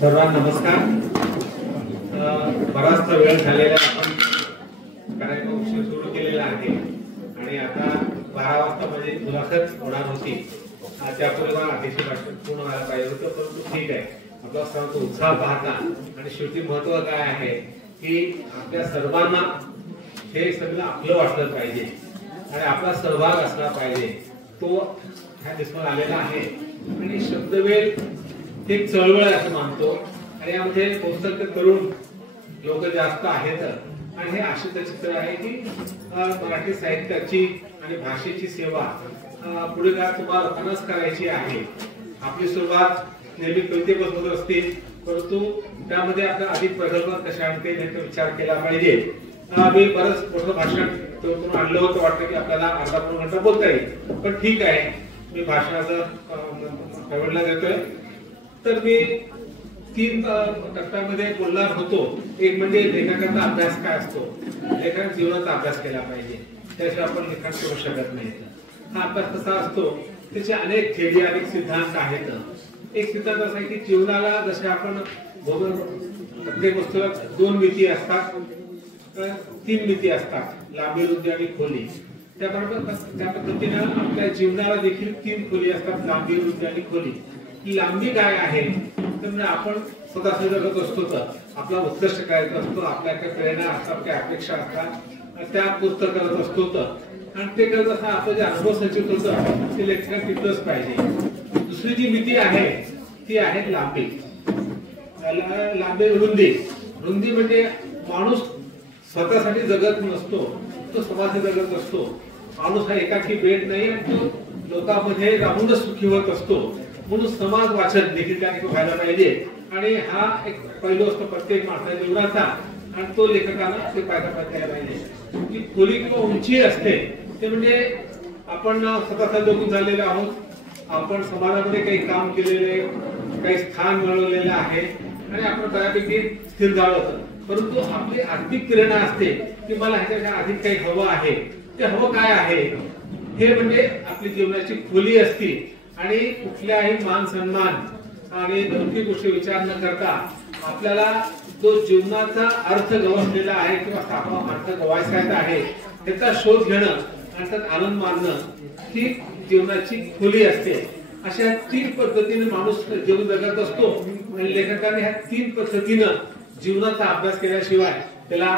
सर्वांना नमस्कार। बराचसा वेळ झालेला आपण कार्यक्रम सुरू केलेला आहे आणि आता 12 वाजता माझी मुलाखत होणार होती। त्यापूर्वी मला अध्यक्ष भाषण पूर्ण व्हायला पाहिजे होतं, परंतु ठीक आहे, आपला सर्वांचा उत्साह पाहता आणि शेवटी महत्व काय आहे की आपल्या सर्वांना हे सगळं आपलं वाटलं पाहिजे आणि आपला सहभाग असला पाहिजे, तो ह्या दिसून आलेला आहे। आणि शब्दवेल एक चळवळ असं मानतो आणि यामध्ये कौशल्य तरुण लोक जास्त आहेत आणि हे असे चित्र आहे की मराठी साहित्याची आणि भाषेची सेवा पुढे काय तुम्हाला लोकांनाच करायची आहे। आपली सुरुवात नेहमी कवितेपासून होत असते, परंतु त्यामध्ये आपण अधिक प्रगल्भ कशा आणते याचा विचार केला पाहिजे। मी बरंच मोठं भाषण करून आणलं होतं, वाटतं की आपल्याला अर्धा पाऊण घंटा बोलता येईल, पण ठीक आहे, मी भाषणाचं प्रवडला देतोय। तर मी 3 टप्प्यामध्ये बोलणार होतो। एक म्हणजे लेखकाचा अभ्यास काय असतो, लेखक जीवनाचा अभ्यास केला पाहिजे, त्याशिवाय आपण लेखन करू शकत नाही। हा अभ्यास कसा असतो, त्याचे अनेक थेरी अनेक सिद्धांत आहेत। एक सिद्धांत असा आहे की जीवनाला जसे आपण प्रत्येक वस्तूला 2 मिती असतात, 3 मिती असतात, लांबी रुंदी आणि खोली। त्याबरोबर त्या पद्धतीने आपल्या जीवनाला देखील 3 खोली असतात, लांबी रुंदी आणि खोली। लांबी काय आहे तर आपण स्वतः जगत असतो, तर आपला उत्कृष्ट करायचा असतो, आपल्या काही प्रेरणा असतात, काही अपेक्षा असतात, त्या पूर्ण करत असतो, आणि ते करत असताना आपलं जे अनुभव संचित होतं ते लेखकात टिकलंच पाहिजे। दुसरी जी मिती आहे ती आहे लांबी। लांबी रुंदी म्हणजे माणूस स्वतःसाठी जगत नसतो, तो समाजासाठी जगत असतो। माणूस हा एकाकी बेट नाही, तो लोकांमध्ये राहूनच सुखी होत असतो, म्हणून समाज वाचक देखील त्या ठिकाणी व्हायला पाहिजे। आणि हा एक पैलू असतो प्रत्येक माणसाच्या जीवनाचा, आणि तो लेखकांना ते पाहायला पाहिजे। जी खोली किंवा उंची असते ते म्हणजे आपण स्वतःचा जगून झालेले आहोत, आपण समाजामध्ये काही काम केलेले, काही स्थान मिळवलेलं आहे आणि आपण बऱ्यापैकी स्थिर झालो होतो, परंतु आपली आर्थिक प्रेरणा असते की मला ह्याच्या अधिक काही हवं आहे। ते हवं काय आहे हे म्हणजे आपली जीवनाची खोली असते। आणि कुठल्याही मान सन्मान आणि लौकिक गोष्टी विचार न करता आपल्याला जो जीवनाचा अर्थ गवसलेला आहे किंवा स्थापना अर्थ गवायचा आहे त्याचा शोध घेणं आणि त्यात आनंद मानणं ही जीवनाची खोली असते। अशा 3 पद्धतीने माणूस जीवन जगत असतो आणि लेखकाने ह्या 3 पद्धतीनं जीवनाचा अभ्यास केल्याशिवाय त्याला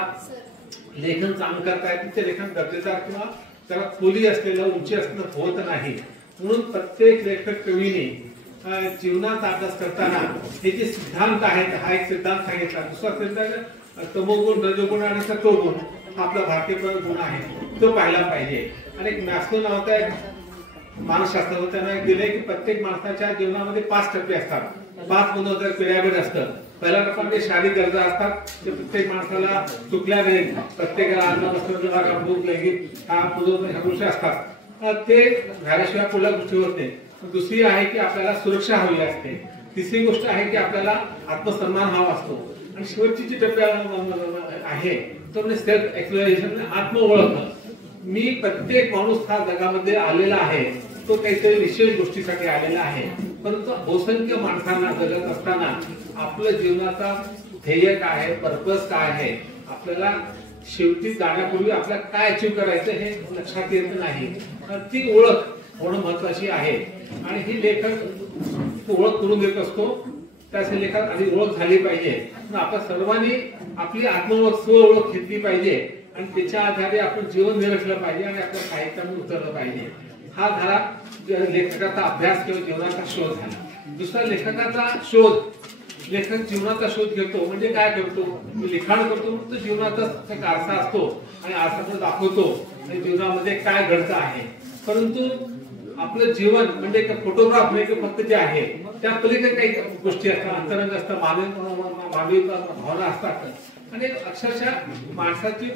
लेखन चांगलं करता येत, ते लेखन गरजेचं किंवा त्याला खोली असलेलं उंची असणं होत नाही। म्हणून प्रत्येक लेखक कवीने जीवनाचा अभ्यास करताना हे जे सिद्धांत आहेत, हा एक सिद्धांत सांगितला। दुसरा सिद्धांत तमोगुण, रजोगुण आणि सत्वगुण हा आपला भारतीय गुण आहे, तो पाहिला पाहिजे। आणि एक मॅस्लो नावाचा एक मानसशास्त्र त्याने दिले की प्रत्येक माणसाच्या जीवनामध्ये 5 टप्पे असतात, 5 मनोदर पिरॅमिड असतं। पहिला टप्पा म्हणजे शारीरिक गरजा असतात, ते प्रत्येक माणसाला चुकल्या नाहीत, प्रत्येकाला अन्न वस्त्र भूक लैंगिक हा ह्या गोष्टी असतात, ते झाल्याशिवाय पुढल्या गोष्टी होत नाही। दुसरी आहे की आपल्याला सुरक्षा हवी असते, तिसरी गोष्ट आहे की आपल्याला आत्मसन्मान हवा असतो, आणि शेवटची जी टप्पा आहे तो म्हणजे सेल्फ एक्सप्लोरेशन, आत्मओळख। मी प्रत्येक माणूस हा जगामध्ये आलेला आहे, तो काहीतरी विशेष गोष्टीसाठी आलेला आहे, परंतु बहुसंख्य माणसांना जगत असताना आपलं जीवनाचा ध्येय काय आहे, पर्पज काय आहे, आपल्याला शेवटी जाण्यापूर्वी आपल्याला काय अचीव करायचं हे लक्षात येत नाही। ती ओळख होणं महत्वाची आहे आणि ही लेखक ओळख करून देत असतो। त्यासाठी लेखक आधी ओळख झाली पाहिजे, आपण सर्वांनी आपली आत्मओळख स्वओळख घेतली पाहिजे आणि त्याच्या आधारे आपण जीवन निरखलं पाहिजे आणि आपल्या साहित्यामध्ये उतरलं पाहिजे। हा झाला लेखकाचा अभ्यास किंवा जीवनाचा शोध झाला। दुसरा लेखकाचा शोध, लेखक जीवनाचा शोध घेतो म्हणजे काय करतो, लिखाण करतो, तो जीवनाचा एक आरसा असतो आणि आरसा दाखवतो आणि जीवनामध्ये काय घडतं आहे। परंतु आपलं जीवन म्हणजे फोटोग्राफ नाही, फक्त जे आहे त्या पलीकडे काही गोष्टी असतात, अंतरंग असतात, मानवी भावना असतात, आणि अक्षरशः माणसाची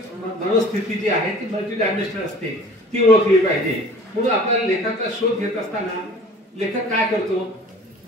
मनस्थिती जी आहे ती मल्टी डायमेन्शनल असते, ती ओळखली पाहिजे। म्हणून आपल्याला लेखकाचा शोध घेत असताना लेखक काय करतो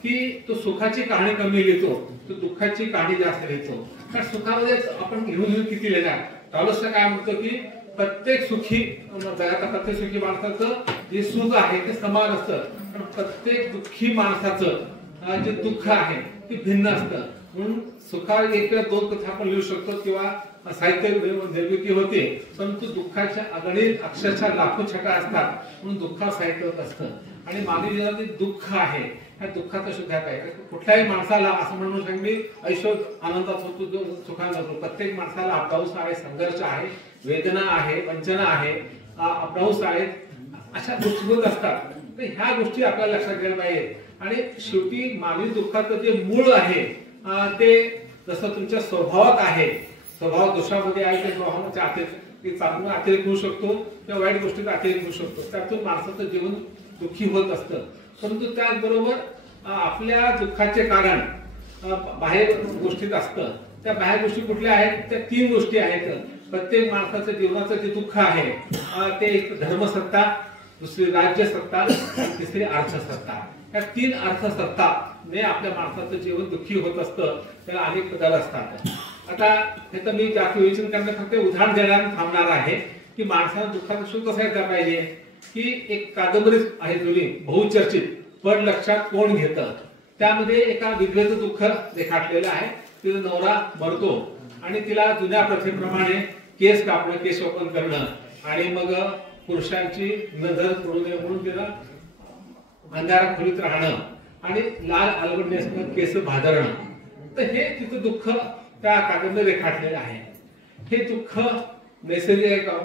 की तो सुखाची कहाणी कमी लिहितो, तो दुःखाची कहाणी जास्त लिहितो। कारण सुखामध्ये आपण घेऊन किती लिहिणार, टॉलस्टॉय काय म्हणतो की प्रत्येक सुखी माणसाचं जे सुख आहे ते समान असतं, पण प्रत्येक दुःखी माणसाचं जे दुःख आहे ते भिन्न असतं। म्हणून सुखा एक किंवा दोन कथा आपण लिहू शकतो किंवा साहित्य निर्मिती होते, परंतु दुःखाच्या अगणित अक्षरशः लाखो छटा असतात, म्हणून दुःखा साहित्य होत असतं. आणि मानवी जीवनात दुःख आहे, ह्या दुःखाचा सुद्धा काय कुठल्याही माणसाला असं म्हणून सांग मी आयुष्य आनंदात होतो सुखात जातो. प्रत्येक माणसाला अपराऊस आहे, संघर्ष आहे, वेदना आहे, वंचना आहे, अपराऊस आहेत, अशा गोष्टी होत असतात. तर ह्या गोष्टी आपल्याला लक्षात घ्यायला पाहिजे. आणि शेवटी मानवी दुःखाचं जे मूळ आहे ते जसं तुमच्या स्वभावात आहे, स्वभाव दोषामध्ये आहे ते स्वभावाच्या चांगला अतिरेक होऊ शकतो किंवा वाईट गोष्टीचा अतिरेक होऊ शकतो, त्यातून माणसाचं जीवन दुःखी होत असतं. परंतु त्याचबरोबर आपल्या दुःखाचे कारण बाहेर गोष्टीत असतं. त्या बाहेर गोष्टी कुठल्या आहेत? त्या 3 गोष्टी आहेत. प्रत्येक माणसाचं जीवनाचं जे दुःख आहे ते एक धर्मसत्ता, दुसरी राज्यसत्ता आणि तिसरी अर्थसत्ता. या 3 अर्थसत्ताने आपल्या माणसाचं जीवन दुःखी होत असतं. त्याला अनेक बदल असतात. आता हे तर मी जास्त विवेचन करण्यात फक्त उदाहरण देणार थांबणार आहे की माणसाला दुःखाचं सुख कसं घ्यायला पाहिजे. की एक कादंबरी आहे जुनी बहुचर्चित पण लक्षात कोण घेतं, त्यामध्ये एका विधवेचं दुःख रेखाटलेलं आहे. तिचा नवरा मरतो आणि तिला जुन्या प्रथेप्रमाणे केस कापणं, केस ओपन करणं आणि मग पुरुषांची नजर पडू नये म्हणून तिला अंधारात खोलीत राहणं आणि लाल अलगडणे केस भादरणं. तर हे तिचं दुःख त्या कादंबरीत रेखाटलेलं आहे. हे दुःख नैसर्गिक आहे का?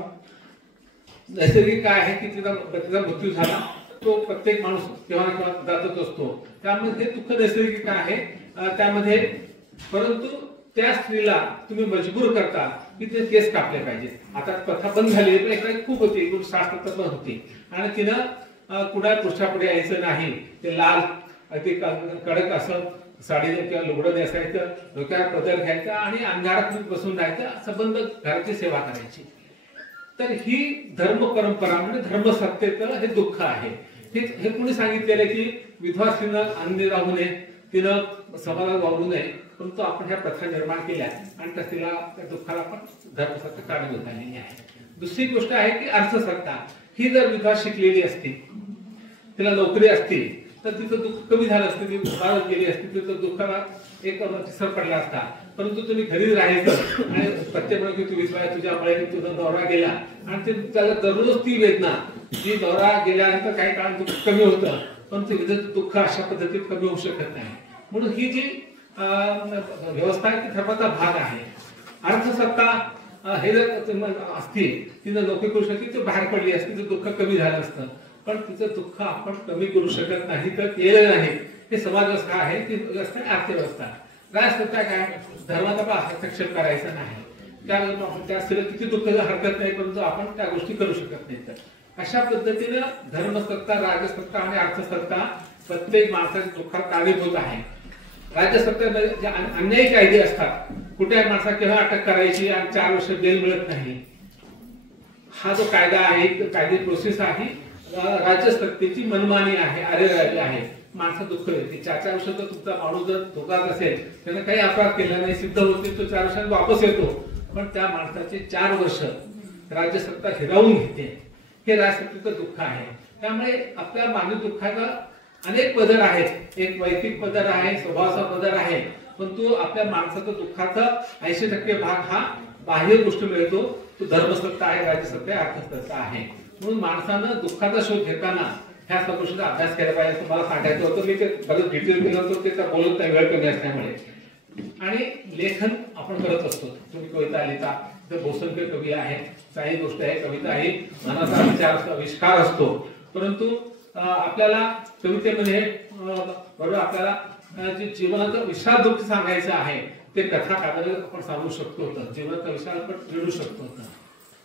नैसर्गिक काय आहे की तिचा मृत्यू झाला, तो प्रत्येक माणूस केव्हा ना केव्हा जातच असतो, त्यामुळे हे दुःख नैसर्गिक आहे त्यामध्ये. परंतु त्या स्त्रीला तुम्ही मजबूर करता की तिने केस कापले पाहिजे. आता प्रथा बंद झाली पण एक खूप होती, शास्त्र पण होती आणि तिनं कुणा पुढच्या पुढे यायचं नाही. ते लाल ते कडक असं साडी किंवा लुगडं नेसायचं, डोक्यावर पदर घ्यायचा आणि अंधारात बसून राहायचं, संबंध घराची सेवा करायची. तर ही धर्म परंपरा म्हणजे धर्मसत्तेचं हे दुःख आहे. हे कुणी सांगितलेलं की विधवा स्त्रीनं अंधी राहू नये, तिनं समाजात वावरू नये, परंतु आपण ह्या प्रथा निर्माण केल्या आणि त्या दुःखाला आपण धर्मसत्ता कारणीभूत झालेली आहे. दुसरी गोष्ट आहे की अर्थसत्ता. ही जर विधवा शिकलेली असती, तिला नोकरी असती, तर तिचं दुःख कमी झालं असतं, ती भारत गेली असती, तिचं दुःखाला एक सर पडला असता. परंतु तुम्ही घरी राहायचं आणि प्रत्येक की तू विधवा तुझ्यामुळे तुझा दौरा गेला आणि त्याला दररोज ती वेदना, जी दौरा गेल्यानंतर काही काळ दुःख कमी होतं, पण ते दुःख अशा पद्धतीत कमी होऊ शकत नाही. म्हणून ही जी व्यवस्था आहे ती धर्माचा भाग आहे. अर्थसत्ता हे जर असती, तिनं नोकरी करू शकते, ती बाहेर पडली असती, तिचं दुःख कमी झालं असतं. पण तिचं दुःख आपण कमी करू शकत नाही, तर केलं नाही. हे समाज व्यवस्था आहे, ती व्यवस्था अर्थव्यवस्था. राजसत्ता काय? धर्माचा पण हस्तक्षेप करायचा नाही. त्या स्त्रीला किती दुःख हरकत नाही, परंतु आपण त्या गोष्टी करू शकत नाही. तर अशा पद्धतीने धर्मसत्ता, राजसत्ता आणि अर्थसत्ता प्रत्येक माणसाच्या दुःखात कारणीभूत आहे. राज्यसत्तेमध्ये जे अन्यायी कायदे असतात, कुठे माणसा केव्हा अटक करायची आणि 4 वर्ष बेल मिळत नाही, हा जो कायदा आहे, कायदे प्रोसेस आहे, राज्यसत्तेची मनमानी आहे, अरेरावी आहे. माणसं दुःख येते. 4 वर्ष तर तुमचा माणूस जर धोकात असेल, त्याने काही अपराध केला नाही, सिद्ध होते, तो 4 वर्षांनी वापस येतो, पण त्या माणसाचे 4 वर्ष राज्यसत्ता हिरावून घेते. हे राजसत्तेचं दुःख आहे. त्यामुळे आपल्या मानवी दुःखाचा अनेक पदर आहेत. एक वैयक्तिक पदर आहे, स्वभावाचा पदर आहे, पण तो आपल्या माणसाचा दुःखाचा 80% भाग हा बाह्य गोष्ट मिळतो. तो धर्मसत्ता आहे, राज्यसत्ता आहे, अर्थसत्ता आहे. म्हणून माणसानं दुःखाचा शोध घेताना ह्या सर्व गोष्टींचा अभ्यास केला पाहिजे. तुम्हाला सांगायचं होतं, मी ते बरंच डिटेल केलं होतं, ते बोलत नाही, वेळ कमी असल्यामुळे. आणि लेखन आपण करत असतो. तुम्ही कविता लिहिता, तर बहुसंख्य कवी आहे, काही गोष्ट आहे, कविता आहे, मनाचा विचार असतो, आविष्कार असतो. परंतु आपल्याला कवितेमध्ये बरोबर आपल्याला जे जीवनाचं विशाल दुःख सांगायचं आहे, ते कथा कादंबरीत आपण सांगू शकतो, तर जीवनाचा विशाल आपण लिहू शकतो.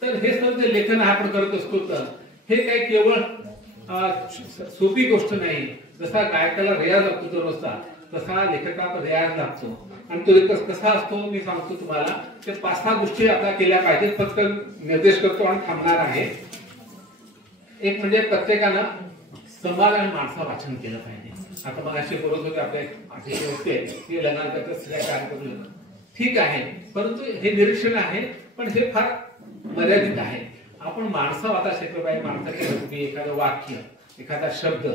तर हे सर्व जे लेखन आपण करत असतो, तर हे काही केवळ सोपी गोष्ट नाही. जसा गायकाला रियाज लागतो दररोजचा, तसा लेखकाला रियाज लागतो. आणि तो कसा असतो मी सांगतो तुम्हाला. ते 5-6 गोष्टी आपल्याला केल्या पाहिजेत. फक्त निर्देश करतो आणि थांबणार आहे. एक म्हणजे प्रत्येकानं समाज आणि माणसा वाचन केलं पाहिजे. आता मग असे बोलत होते आपले अतिशय होते की लग्नानंतर स्त्रिया काय करू, ठीक आहे, परंतु हे निरीक्षण आहे, पण हे फार मर्यादित आहे. आपण माणसा वाचा शिकलं पाहिजे. माणसाची रूपी एखादं वाक्य, एखादा शब्द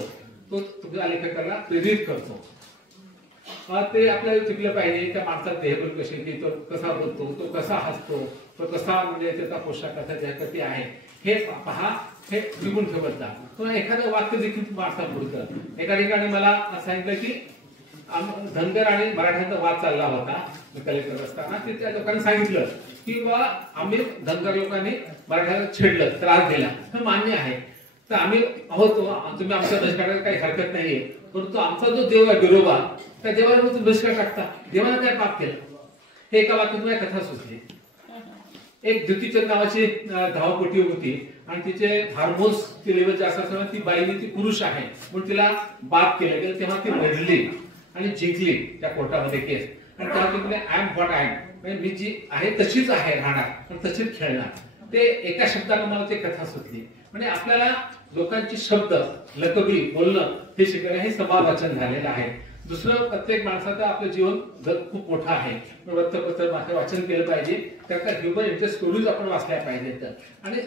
तो तुमच्या लेखकाला प्रेरित करतो. ते आपल्याला शिकलं पाहिजे. त्या माणसात देहबोल कशी, की तो कसा बोलतो, तो कसा हसतो, तो कसा म्हणजे त्याचा पोशाख कसा कधी आहे हे पहा, हे लिहून ठेवत जा. किंवा एखादं वाक्य देखील माणसा पुढचं. एका ठिकाणी मला सांगितलं की धनगर आणि मराठ्यांचा वाद चालला होता कलेक्टर असताना. त्या लोकांनी सांगितलं की बा आम्ही धनगर लोकांनी मराठ्याला छेडलं, त्रास दिला, हे मान्य आहे, तर आम्ही आहोत, तुम्ही आमच्या देश करायला काही हरकत नाहीये, परंतु आमचा जो देव आहे बिरोबा, त्या देवाला तुम्ही बहिष्कार टाकता, देवाला काय पाप केलं. हे एका वाक्यातून कथा सुचली. एक द्युतीचंद नावाची धावपटी होती आणि तिचे हार्मोन्स लेवलचे असताना ती बाईने, ती पुरुष आहे म्हणून तिला बाप केलं गेलं. तेव्हा ती लढली आणि जिंकली त्या कोर्टामध्ये केस. आणि तेव्हा ती म्हणे I am what I am, म्हणजे मी जी आहे तशीच आहे राहणार आणि तशीच खेळणार. ते एका शब्दाने मला ती कथा सुचली. म्हणजे आपल्याला लोकांची शब्द लकबी बोलणं हे शिकणं हे समाजवाचन झालेलं आहे. दुसरं, प्रत्येक माणसाचं आपलं जीवन खूप मोठं आहे, वृत्तपत्र वाचन केलं पाहिजे. त्याचा ह्युमन इंटरेस्ट स्टोरीज आपण वाचल्या पाहिजेत. आणि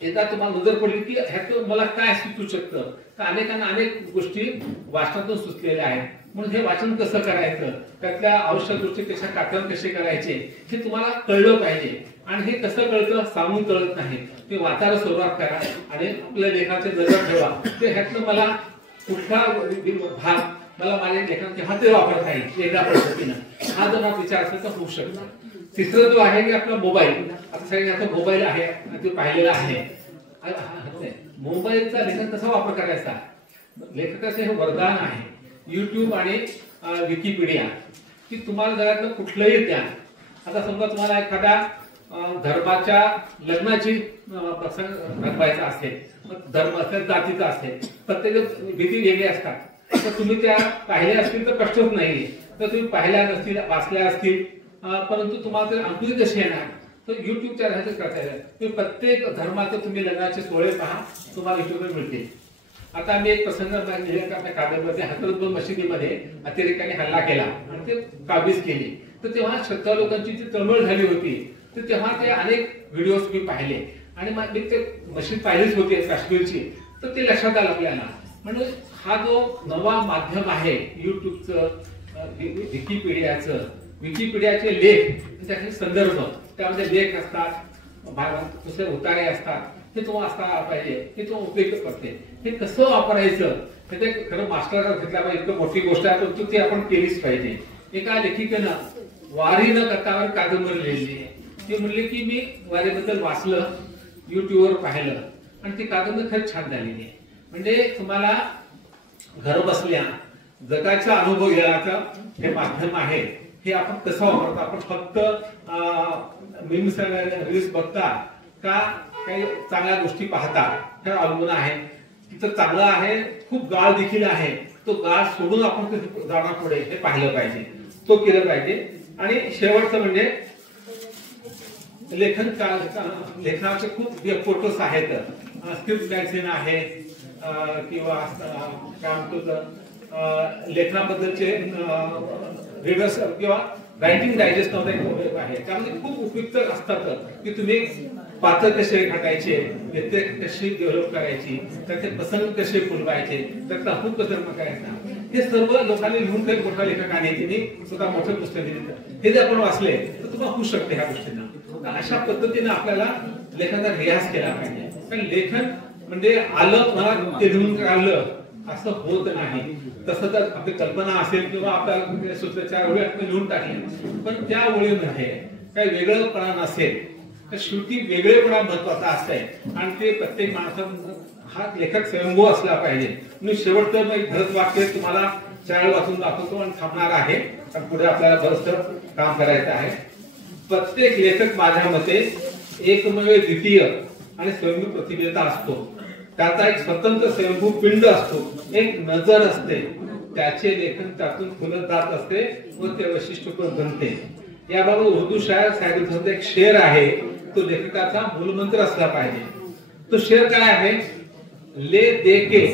एकदा तुम्हाला नजर पडली की ह्यातून मला काय सुचू शकतं, तर अनेकांना अनेक गोष्टी वाचनातून सुचलेल्या आहेत. म्हणून हे वाचन कसं करायचं, त्यातल्या आवश्यक गोष्टी कशा काटण कसे करायचे हे तुम्हाला कळलं पाहिजे. आणि हे कसं कळतं, सांगून कळत नाही. ते वाचायला सुरुवात करा आणि आपल्या लेखाचे नजर ठेवा. ते ह्यातनं मला कुठला भाग मला माझ्या लेखन केव्हा ते वापरता येईल एका पद्धतीनं, हा जर विचार असेल तर होऊ शकतो. तिसरं जो आहे की आपला मोबाईल. आता सगळ्यांनी आता मोबाईल आहे, ते पाहिलेला आहे. मोबाईलचा लेखन कसा वापर करायचा, लेखकाचं हे वरदान आहे. युट्यूब आणि विकिपीडिया, की तुम्हाला जगातलं कुठलंही ज्ञान. आता समजा तुम्हाला एखाद्या धर्माच्या लग्नाची प्रसंग रंगवायचा असेल, धर्म असेल, जातीचा असेल, प्रत्येक विधी वेगळे असतात. तर तुम्ही त्या पाहिल्या असतील तर कष्टच नाहीये, तर तुम्ही पाहिल्या नसतील, वाचल्या असतील, परंतु तुम्हाला ते अंकुरी कशी येणार, तर युट्यूबच्या राहायचं करता येईल. प्रत्येक धर्माचे तुम्ही लग्नाचे सोहळे पहा, तुम्हाला युट्यूबवर मिळतील. आता आम्ही एक प्रसंग आपल्या कागदमध्ये हजरतबल मशिदीमध्ये अतिरेकाने हल्ला केला आणि ते काबीज केली. तर तेव्हा श्रद्धा लोकांची जी तळमळ झाली होती, तर तेव्हा ते अनेक व्हिडिओज मी पाहिले आणि मी ते मशीद पाहिलीच होती काश्मीरची. तर ते लक्षात आलं आपल्याला. म्हणजे हा जो नवा माध्यम आहे युट्यूबचं, विकिपीडियाचे लेख, त्याचे संदर्भ, त्यामध्ये लेख असतात, दुसरे उतारे असतात, हे तो वाचता पाहिजे, हे तो उपयोग करते. हे कसं वापरायचं हे खरं मास्टर घेतला पाहिजे. इतकं मोठी गोष्ट आहे, परंतु ती आपण केलीच पाहिजे. एका लेखिकेनं वारी न करतावर कादंबरी लिहिली आहे. ती म्हणली की मी वारीबद्दल वाचलं, युट्यूबवर पाहिलं आणि ती कादंबरी खरंच छान झालेली आहे. म्हणजे तुम्हाला घर बसल्या जगाचा अनुभव घेण्याचं हे माध्यम आहे. हे आपण कसं वापरतो, आपण फक्त मीम्स रील्स बघता का काही चांगल्या गोष्टी पाहता, हे अवलंबून आहे. तिथं चांगलं आहे, खूप गाळ देखील आहे, तो गाळ सोडून आपण जाणार पुढे हे पाहिलं पाहिजे, तो केलं पाहिजे. आणि शेवटचं म्हणजे लेखनाचे खूप फोटोज आहेत. स्क्रिप्ट मॅगझिन आहे किंवा काय म्हणतो लेखनाबद्दलचे रिडर्स किंवा रायटिंग डायजेस्ट आहे. त्यामध्ये खूप उपयुक्त असतात की तुम्ही पात्र कसे घटायचे, व्यक्ती कशी डेव्हलप करायची, त्याचे प्रसंग कसे फुलवायचे, त्याचा हुक कसं करायचा, हे सर्व लोकांनी लिहून काही मोठ्या लेखकाने त्यांनी स्वतः मोठे पुस्तक दिले. हे जर आपण वाचले तर तुम्हाला होऊ शकते ह्या गोष्टींना. अशा पद्धतीने आपल्याला लेखनाचा रियाज केला पाहिजे. कारण लेखन म्हणजे आलं मला ते लिहून काढलं असं होत नाही. तसं तर आपली कल्पना असेल किंवा आपल्याला सुचल्याच्या ओळी आपण लिहून टाकले, पण त्या ओळीमध्ये काही वेगळंपणा नसेल तर शेवटी वेगळेपणा महत्वाचा असते. आणि ते प्रत्येक माणसाचा हा लेखक स्वयंभू असला पाहिजे. मी शेवटचं एक भरत वाक्य तुम्हाला 4 वाचून दाखवतो आणि थांबणार आहे, कारण पुढे आपल्याला बरंच काम करायचं आहे. प्रत्येक लेखक माझ्या मते एकमेव द्वितीय आणि स्वयंभू प्रतिभेचा असतो. त्याचा एक स्वतंत्र स्वयंभू पिंड असतो, एक नजर असते, त्याचे लेखन त्यातून फुलत जात असते व ते वैशिष्ट्यपूर्ण बनते. याबाबत उर्दू शायर साहित्याचा एक शेर आहे, तो लेखकाचा मूलमंत्र असला पाहिजे. तो शेर काय आहे, ले दे के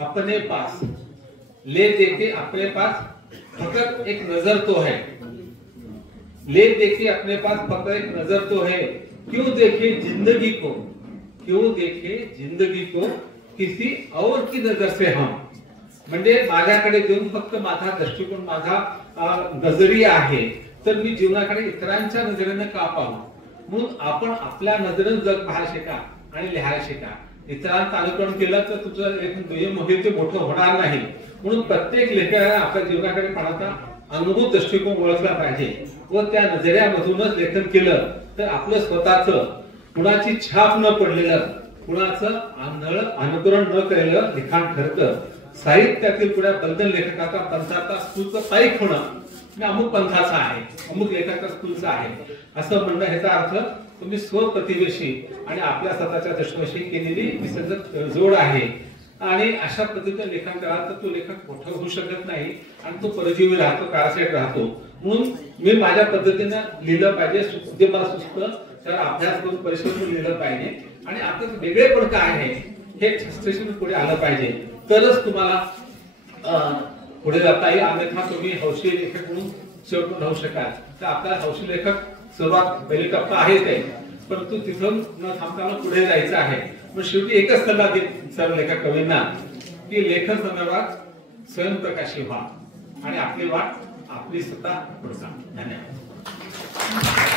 अपने पास, ले दे के अपने पास फकत एक नजर तो है, ले दे के अपने पास फकत एक नजर तो है, क्यों देखे जिंदगी को, क्यों देखे जिंदगी को किसी और की नजर से हम. म्हणजे माझ्याकडे देऊन फक्त माझा दृष्टिकोन, माझा नजरिया आहे, तर मी जीवनाकडे इतरांच्या नजरेने का पाहू? म्हणून आपण आपल्या नजरेने जग पाहायला शिका आणि लिहायला शिका. इतरांचं अनुकरण केलं तर तुझं एक दुय्यम होईल, ते मोठं होणार नाही. म्हणून प्रत्येक लेखकाने आपल्या जीवनाकडे पाहण्याचा अनुभव दृष्टिकोन ओळखला पाहिजे व त्या नजरियामधूनच लेखन केलं तर आपलं स्वतःच कुणाची छाप न पडलेलं, कुणाचं आंधळ अनुकरण न केलेलं लिखाण ठरतं. साहित्यातील पुढ्या बंधन लेखकाचा पंथाचा स्कूलचं पाईक होणं अमुक पंथाचा आहे, अमुक लेखकाचा स्कूलचा आहे असं म्हणणं, ह्याचा अर्थ तुम्ही स्वप्रतिभेशी आणि आपल्या स्वतःच्या दृष्टीशी केलेली विसर्जक जोड आहे. आणि अशा पद्धतीने लेखन करा तर तो लेखक मोठा होऊ शकत नाही आणि तो परजीवी राहतो, काळासाहेब राहतो. म्हणून मी माझ्या पद्धतीने लिहिलं पाहिजे, जे मला सुचतं तर अभ्यास करून परिश्रम करून लिहिलं पाहिजे आणि आपलं वेगळेपण काय आहे हे स्टेशन पुढे आलं पाहिजे, तरच तुम्हाला पुढे जाता येईल. अन्यथा तुम्ही हौशी लेखक म्हणून शेवटून राहू शकाल. तर आपला हौशी लेखक सुरुवात पहिली टप्पा आहे ते, परंतु तिथून न थांबताना पुढे जायचं आहे. पण शेवटी एकच सल्ला देत सर्व लेखक कवींना की लेखन संदर्भात स्वयंप्रकाशी व्हा आणि आपली वाट आपली स्वतः पुढचा. धन्यवाद.